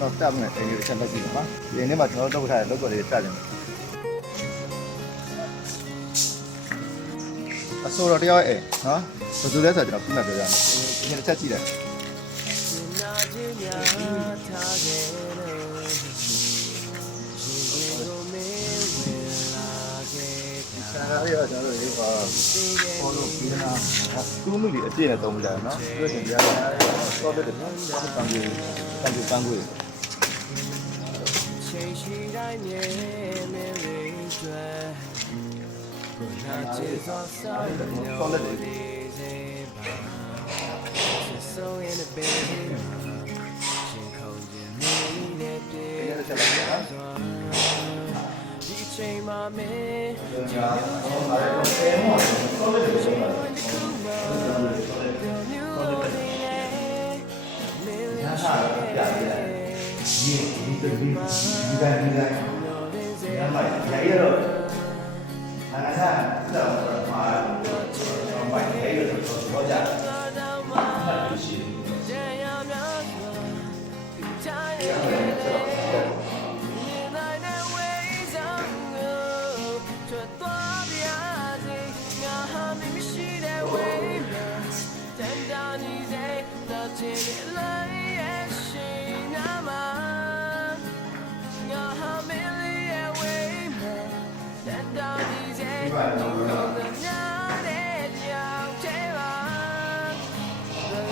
တော့တက်မယ်အဲ့ဒီတစ်ချက်လုပ်ကြည့်ပါဒီနေ့မှာကျွန်တော်တို့လုပ်ထားတဲ့လုပ်ပေါ်လေးတက်တယ်အစိုးရတရားအဲ့နော်ဘယ်သူလဲဆိုတော့ကျွန်တော်ပြတ်ပြောရမယ်ဒီတစ်ချက်ကြည့်တယ်ဆရာရရကျွန်တော်တို့ရေပါပေါ်လို့ပြီးနာကူးမိလေးအပြည့်နဲ့သုံးပြကြတယ်နော်သူတို့တင်ပြရတယ်တော့တယ်နော်တန်ကြီးချိန်ရှိတိုင်းမြေနေလေးကျွဲကိုလာချေစောစားလို့လေးစေပါဆိုရင်တဲ့ဘေးရှင်ခုန်ခြင်းနေတဲ့ပြေဒီချိန်မှာမင်းကျွန်တော်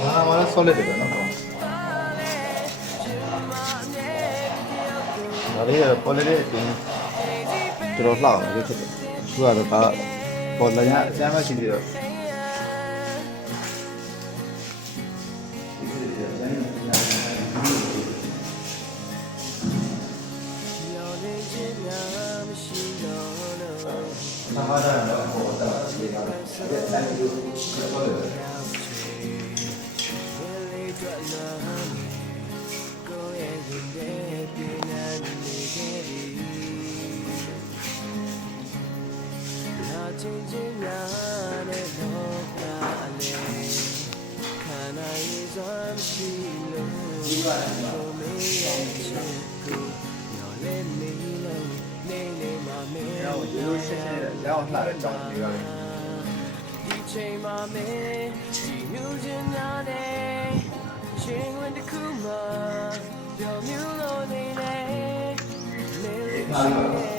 啊，我来solidတယ်နော်ဒါလေးပေါ်လေးအတင်းတော်တော်လှအောင်လို့ဖြစ်တယ်သူကတော့ပေါ်လည်းအကျမ်းမရှိသေးတော့နာမဒါတော့ပေါ်တာဒီကအဲ့ဒါကိုပြောလို့ချင်းချင်းများတဲ့လောကလေးခန္ဓာရေးစွမ်းရှိလို့ဒီပါတော့မင်းရဲ့ချစ်ကိုညော်လဲနေလို့နေနေမှာမင်းရောရိုးရှင်းရှင်းရောက်လာတဲ့ကြောင်းတွေပါဒီချိန်မှာမင်းဒီညူးချင်တဲ့ချင်းဝင်တစ်ခုမှပြောမြူလို့နေနေလေးပါတော့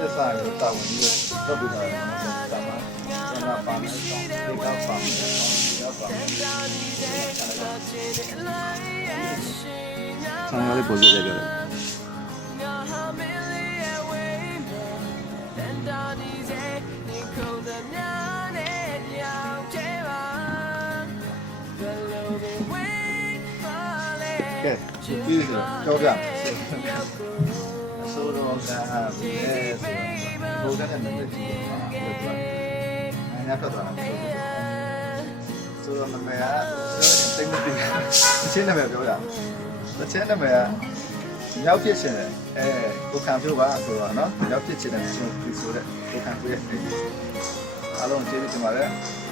တက်စားရတာဝင်ပြီးတော့ပြီးတာတာမကျန်တာပါမယ်ဒီကပါမယ်ရောပါမယ်ဆံရလေးပေါ်ကြည့်ကြတယ်ကဲပြီးပြီကြောက်ကြဆိုတော့ကဘုရားနဲ့မတွေ့ဘူး။အဲ့ဒါကတော့ဆိုတော့မမေကတိတ်မသိဘူး။အချင်းနာမည်ပြောရအောင်။အချင်းနာမည်ကရောက်ဖြစ်ရှင်တယ်။ကိုခံပြောပါဆိုတော့နော်။ရောက်ဖြစ်ချင်တဲ့ရှင်ဆိုတဲ့ကိုခံပြောရဲ့အားလုံးကျေးဇူးတင်ပါတယ်။